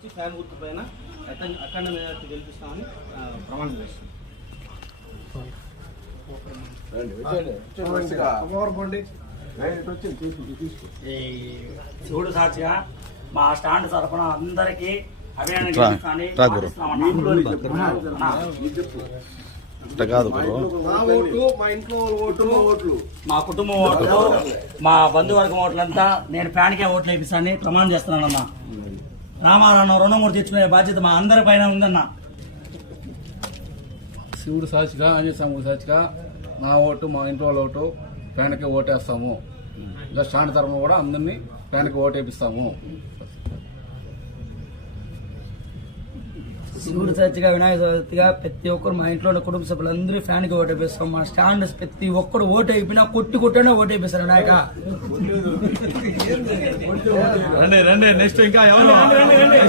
ఇచ్చి ఫ్యాన్ గుర్తు పైన అఖండ మెజారిటీ గెలిపిస్తామని ప్రమాణం చేస్తాం. ఈ శివుడు సాక్షిగా మా స్టాండ్ తరఫున అందరికీ అభినందనలు మా కుటుంబం ఓట్లు మా బంధువర్గం ఓట్లంతా నేను ఫ్యాన్కే ఓట్లు వేపిస్తానని ప్రమాణం చేస్తున్నానన్నా. రామారావు రుణమూర్తి తెచ్చుకునే బాధ్యత మా అందరి పైన ఉందన్నా. శివుడు సాక్షిగా ఆంజనేయ స్వామి సాక్షిగా నా ఓటు మా ఇంటి వాళ్ళ ఓటు ఫ్యాన్కి ఓటేస్తాము. ఇంకా స్టాండ్ తరఫున కూడా అందరినీ ఫ్యాన్కి ఓటు వేపిస్తాము. శివుడు సాక్షిగా వినాయక చవితిగా ప్రతి ఒక్కరు మా ఇంట్లో ఉన్న కుటుంబ సభ్యులందరూ ఫ్యాన్కి ఓటు వేపిస్తాం. మా స్టాండ్ ప్రతి ఒక్కరు ఓటు అయిపోయినా కొట్టినే ఓటు వేపిస్తారు వినాయక. రండి నెక్స్ట్ ఇంకా ఎవరు